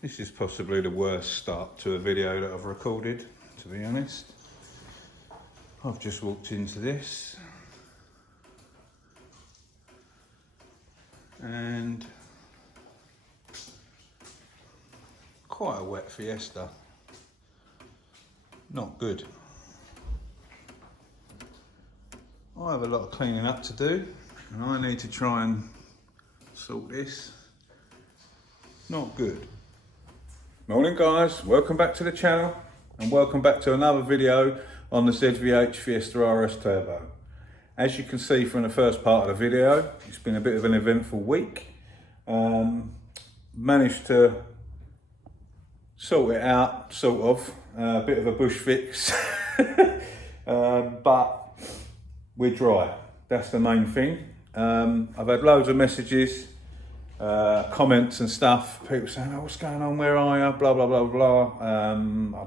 This is possibly the worst start to a video that I've recorded, to be honest. I've just walked into this and quite a wet fiesta. Not good. I have a lot of cleaning up to do and I need to try and sort this. Not good. Morning guys, welcome back to the channel and welcome back to another video on the ZVH Fiesta RS Turbo. As you can see from the first part of the video, it's been a bit of an eventful week. Managed to sort it out, sort of, a bit of a bush fix, but we're dry, that's the main thing. I've had loads of messages, comments and stuff, people saying, oh, what's going on, where are you, blah, blah, blah, blah. I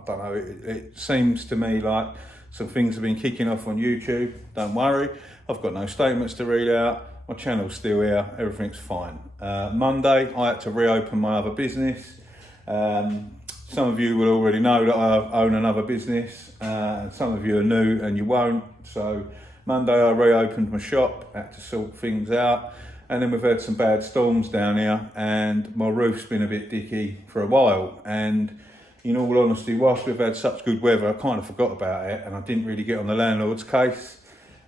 don't know, it seems to me like some things have been kicking off on YouTube. Don't worry, I've got no statements to read out, my channel's still here, everything's fine. Monday, I had to reopen my other business. Some of you will already know that I own another business, some of you are new and you won't. So Monday I reopened my shop, had to sort things out. And then we've had some bad storms down here and my roof's been a bit dicky for a while. And in all honesty, whilst we've had such good weather, I kind of forgot about it and I didn't really get on the landlord's case.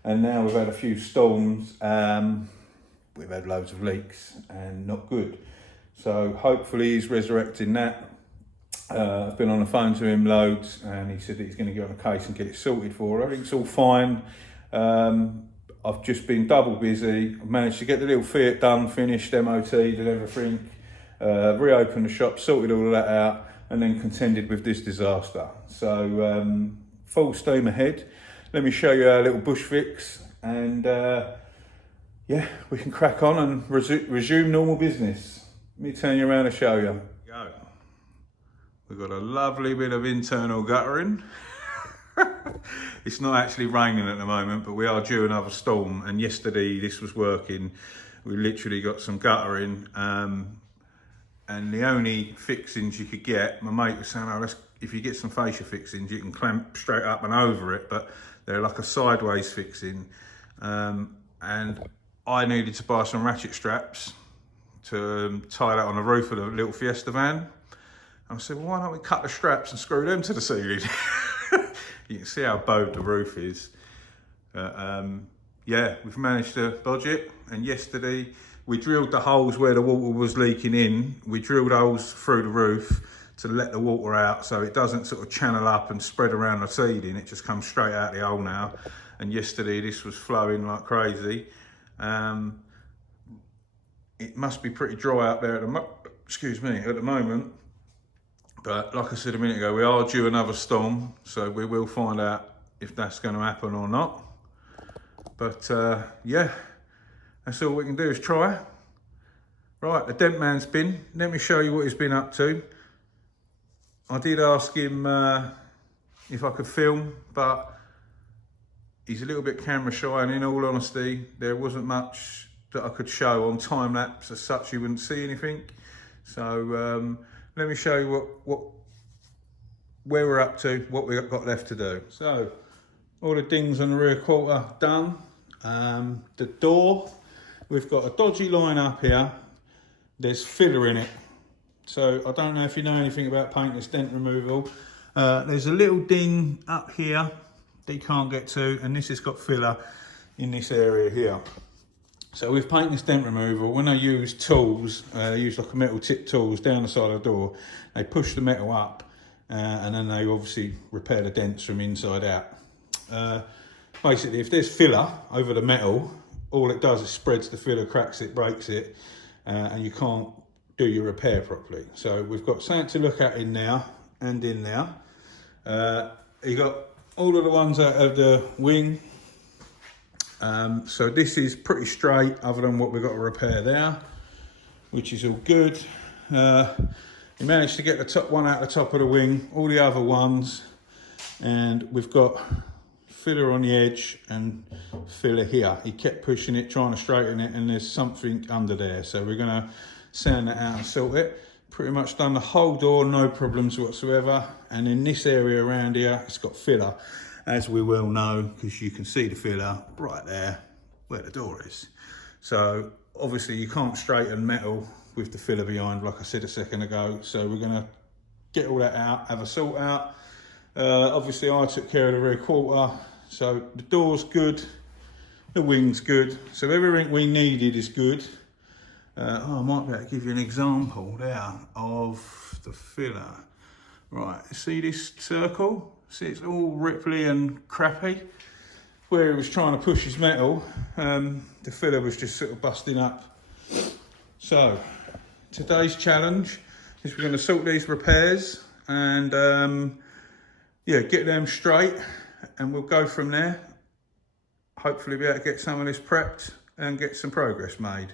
And now we've had a few storms, we've had loads of leaks and not good. So hopefully he's resurrecting that. I've been on the phone to him loads and he said that he's going to get on the case and get it sorted for her. I think it's all fine. I've just been double busy. I've managed to get the little Fiat done, finished, MOT'd and everything, reopened the shop, sorted all of that out, and then contended with this disaster. So full steam ahead. Let me show you our little bush fix and yeah, we can crack on and resume normal business. Let me turn you around and show you. Go. We've got a lovely bit of internal guttering. It's not actually raining at the moment, but we are due another storm, and yesterday this was working. We literally got some guttering, and the only fixings you could get, my mate was saying, oh, if you get some fascia fixings you can clamp straight up and over it, but they're like a sideways fixing, and I needed to buy some ratchet straps to tie that on the roof of the little Fiesta van. I said, well, why don't we cut the straps and screw them to the ceiling? You can see how bowed the roof is. Yeah, we've managed to dodge it. And yesterday we drilled the holes where the water was leaking in. We drilled holes through the roof to let the water out so it doesn't sort of channel up and spread around the ceiling. It just comes straight out the hole now. And yesterday this was flowing like crazy. It must be pretty dry up there at the moment. But like I said a minute ago, we are due another storm, so we will find out if that's going to happen or not. But yeah, that's all we can do is try. Right, the dent man's been. Let me show you what he's been up to. I did ask him if I could film, but he's a little bit camera shy, and in all honesty, there wasn't much that I could show on time lapse as such. You wouldn't see anything. So let me show you where we're up to, what we've got left to do. So, all the dings on the rear quarter done. The door, we've got a dodgy line up here. There's filler in it. So, I don't know if you know anything about paintless dent removal. There's a little ding up here that you can't get to, and this has got filler in this area here. So with paintless dent removal, when they use tools, they use like a metal tip tools down the side of the door, they push the metal up and then they obviously repair the dents from inside out. Basically, if there's filler over the metal, all it does is spreads the filler, cracks it, breaks it, and you can't do your repair properly. So we've got something to look at in there and in there. You got all of the ones out of the wing. So this is pretty straight other than what we've got to repair there, which is all good. We managed to get the top one out the top of the wing, all the other ones, and we've got filler on the edge and filler here. He kept pushing it, trying to straighten it, and there's something under there. So we're gonna sand that out and sort it. pretty much done the whole door, no problems whatsoever. And in this area around here, it's got filler, as we well know, because you can see the filler right there where the door is. So obviously you can't straighten metal with the filler behind, like I said a second ago. So we're gonna get all that out, have a sort out. Obviously I took care of the rear quarter, so the door's good, the wing's good, so everything we needed is good. I might be able to give you an example there of the filler. Right, see this circle? See, it's all ripply and crappy. Where he was trying to push his metal, the filler was just sort of busting up. So today's challenge is we're going to sort these repairs and yeah, get them straight, and we'll go from there. Hopefully be able to get some of this prepped and get some progress made.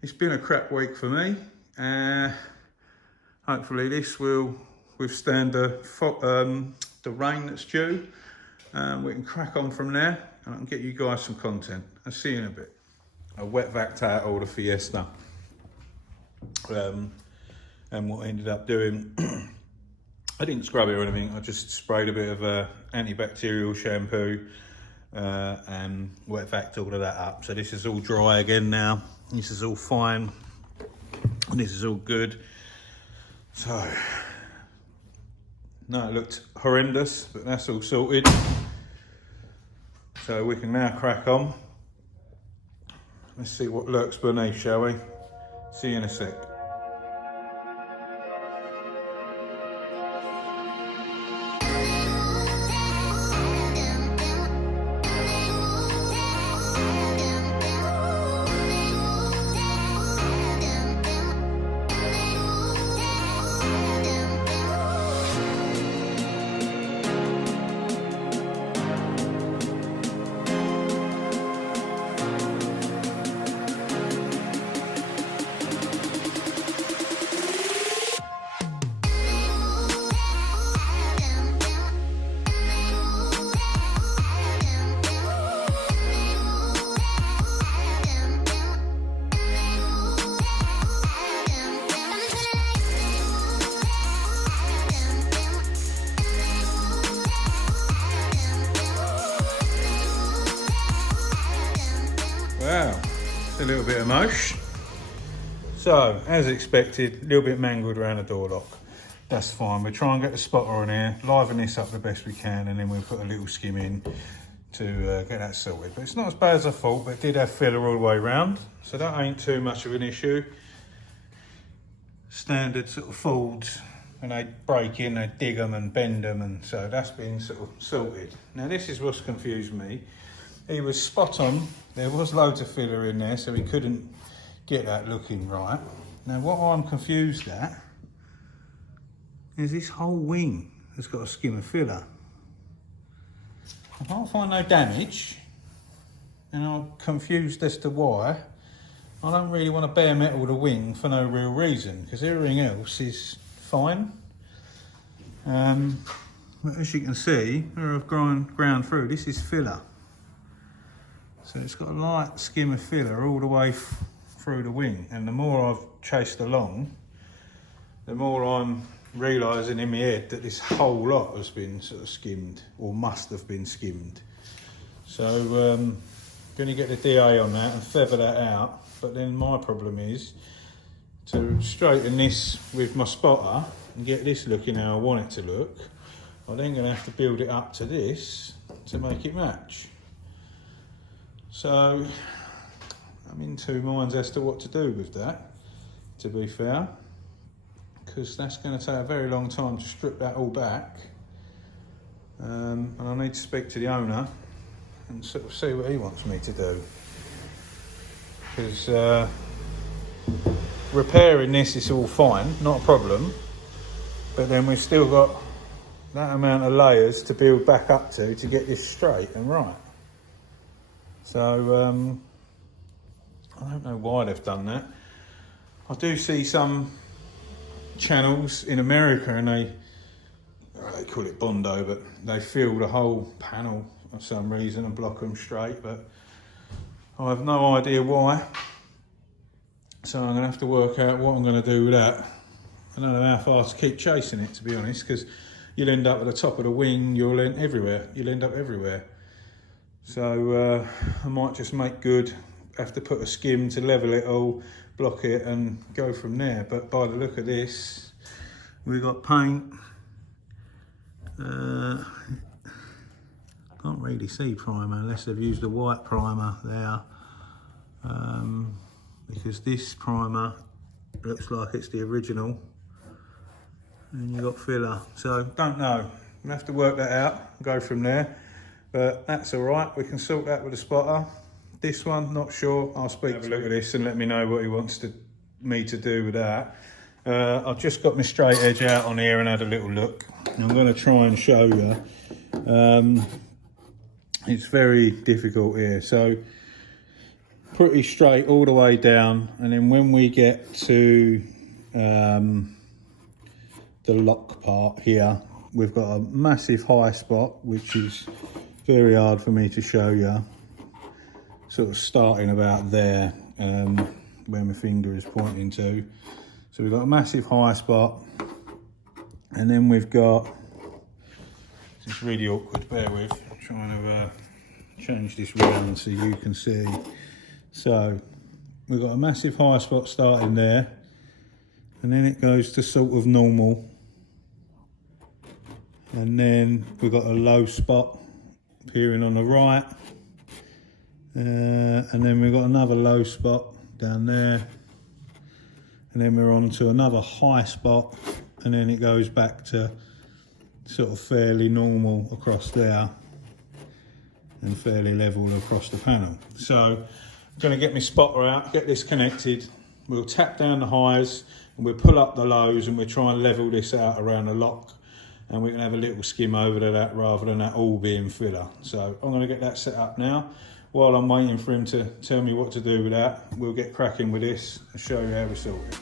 It's been a crap week for me. Hopefully this will withstand the rain that's due. We can crack on from there and I can get you guys some content. I'll see you in a bit. I wet vacked out all the Fiesta. And what I ended up doing, I didn't scrub it or anything, I just sprayed a bit of antibacterial shampoo and wet vacked all of that up. So this is all dry again now. This is all fine. And this is all good. So, no, it looked horrendous, but that's all sorted. So we can now crack on. Let's see what lurks beneath, shall we? See you in a sec. Wow, it's a little bit of mush. So, as expected, a little bit mangled around the door lock. That's fine. We'll try and get the spotter on here, liven this up the best we can, and then we'll put a little skim in to get that sorted. But it's not as bad as I thought, but it did have filler all the way round, so that ain't too much of an issue. Standard sort of Fords, when they break in, they dig them and bend them, and so that's been sort of sorted. Now this is what's confused me. He was spot on. There was loads of filler in there, so he couldn't get that looking right. Now what I'm confused at is this whole wing has got a skim of filler. I can't find no damage, and I'm confused as to why. I don't really want to bare metal the wing for no real reason, because everything else is fine. But as you can see, where I've ground through, this is filler. So it's got a light skim of filler all the way through the wing, and the more I've chased along, the more I'm realising in my head that this whole lot has been sort of skimmed, or must have been skimmed. So going to get the DA on that and feather that out, but then my problem is to straighten this with my spotter and get this looking how I want it to look. I'm then going to have to build it up to this to make it match. So I'm in two minds as to what to do with that, to be fair, because that's going to take a very long time to strip that all back, and I need to speak to the owner and sort of see what he wants me to do, because repairing this is all fine, not a problem, but then we've still got that amount of layers to build back up to get this straight and right. So I don't know why they've done that. I do see some channels in America, and they call it Bondo, but they fill the whole panel for some reason and block them straight, but I have no idea why. So I'm going to have to work out what I'm going to do with that. I don't know how far to keep chasing it, to be honest, because you'll end up at the top of the wing, you'll end everywhere, you'll end up everywhere. So I might just make good, have to put a skim to level it all, block it and go from there. But by the look of this, we've got paint. Can't really see primer unless they've used a white primer there, because this primer looks like it's the original, and you've got filler. So don't know, we'll have to work that out and go from there, but that's all right, we can sort that with a spotter. This one, not sure, I'll speak to him. Have a look at this and let me know what he wants me to do with that. I've just got my straight edge out on here and had a little look. I'm going to try and show you. It's very difficult here. So pretty straight all the way down, and then when we get to the lock part here, we've got a massive high spot, which is very hard for me to show you. Sort of starting about there, where my finger is pointing to. So we've got a massive high spot, and then we've got, it's really awkward, bear with, I'm trying to change this round so you can see. So we've got a massive high spot starting there, and then it goes to sort of normal, and then we've got a low spot appearing on the right, and then we've got another low spot down there, and then we're on to another high spot, and then it goes back to sort of fairly normal across there and fairly level across the panel. So I'm going to get my spotter out, get this connected, we'll tap down the highs and we'll pull up the lows, and we'll try and level this out around the lock, and we can have a little skim over to that rather than that all being filler. So I'm going to get that set up now. While I'm waiting for him to tell me what to do with that, we'll get cracking with this and show you how we sort it.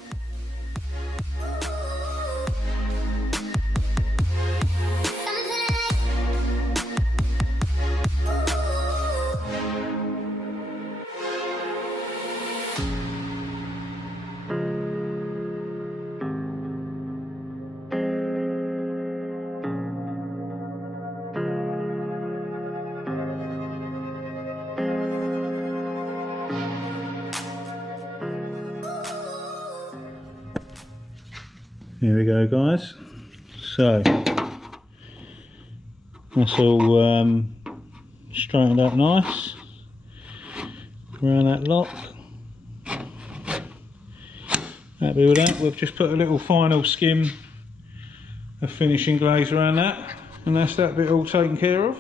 Here we go, guys. So that's all straightened up nice around that lock. Happy with that. We've just put a little final skim of finishing glaze around that, and that's that bit all taken care of.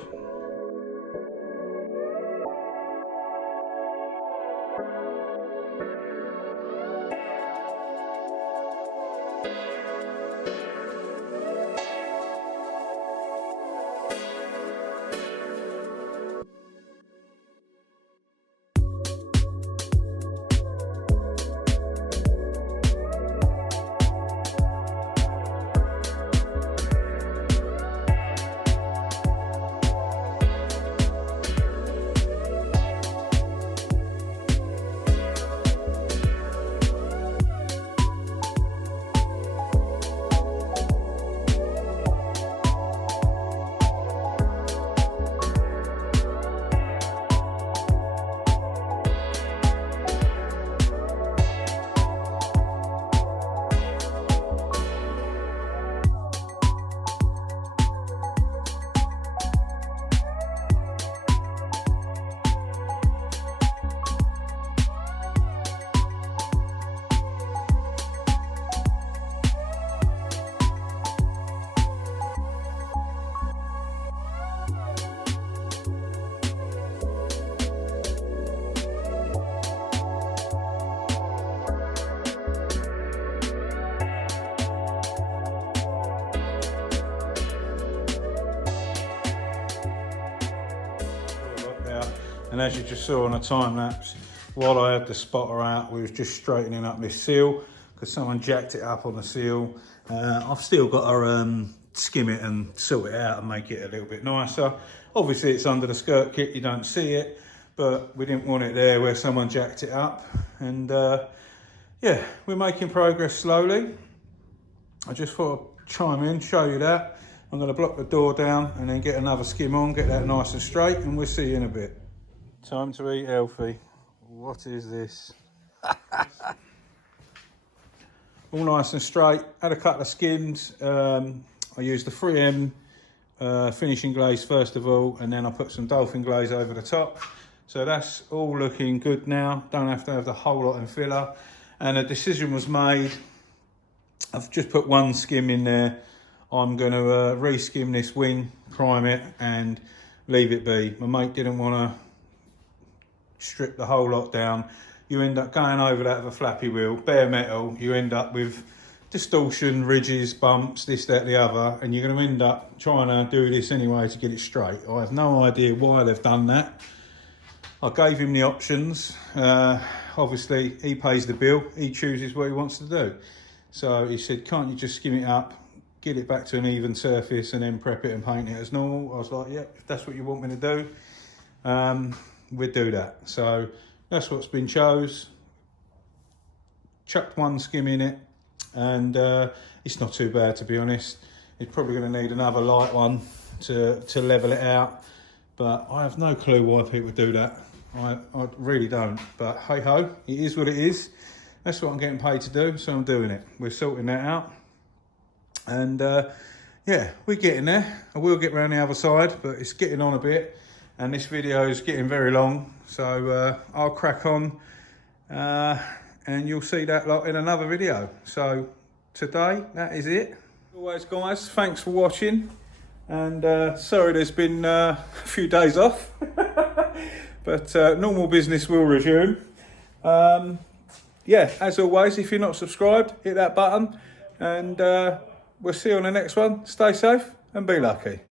And as you just saw on a time lapse, while I had the spotter out, we was just straightening up this seal because someone jacked it up on the seal. I've still got to skim it and sort it out and make it a little bit nicer. Obviously it's under the skirt kit, you don't see it, but we didn't want it there where someone jacked it up. And yeah, we're making progress slowly. I just thought I'd chime in, show you that. I'm going to block the door down and then get another skim on, get that nice and straight, and we'll see you in a bit. Time to eat healthy. What is this? All nice and straight. Had a couple of skims. I used the 3M finishing glaze first of all, and then I put some dolphin glaze over the top. So that's all looking good now. Don't have to have the whole lot in filler. And a decision was made. I've just put one skim in there. I'm going to re-skim this wing, prime it, and leave it be. My mate didn't want to strip the whole lot down. You end up going over that with a flappy wheel, bare metal. You end up with distortion, ridges, bumps, this, that, the other, and you're going to end up trying to do this anyway to get it straight. I have no idea why they've done that. I gave him the options. Obviously, he pays the bill. He chooses what he wants to do. So he said, can't you just skim it up, get it back to an even surface and then prep it and paint it as normal? I was like, yeah, if that's what you want me to do, we'll do that. So that's what's been chose. Chucked one skim in it, and it's not too bad, to be honest. It's probably going to need another light one to level it out, but I have no clue why people do that. I really don't, but hey ho, it is what it is. That's what I'm getting paid to do, so I'm doing it. We're sorting that out. And yeah, we're getting there. I will get around the other side, but it's getting on a bit. And this video is getting very long, so I'll crack on. And you'll see that lot in another video. So today, that is it. As always, guys, thanks for watching. And sorry there's been a few days off. But normal business will resume. Yeah, as always, if you're not subscribed, hit that button, and we'll see you on the next one. Stay safe and be lucky.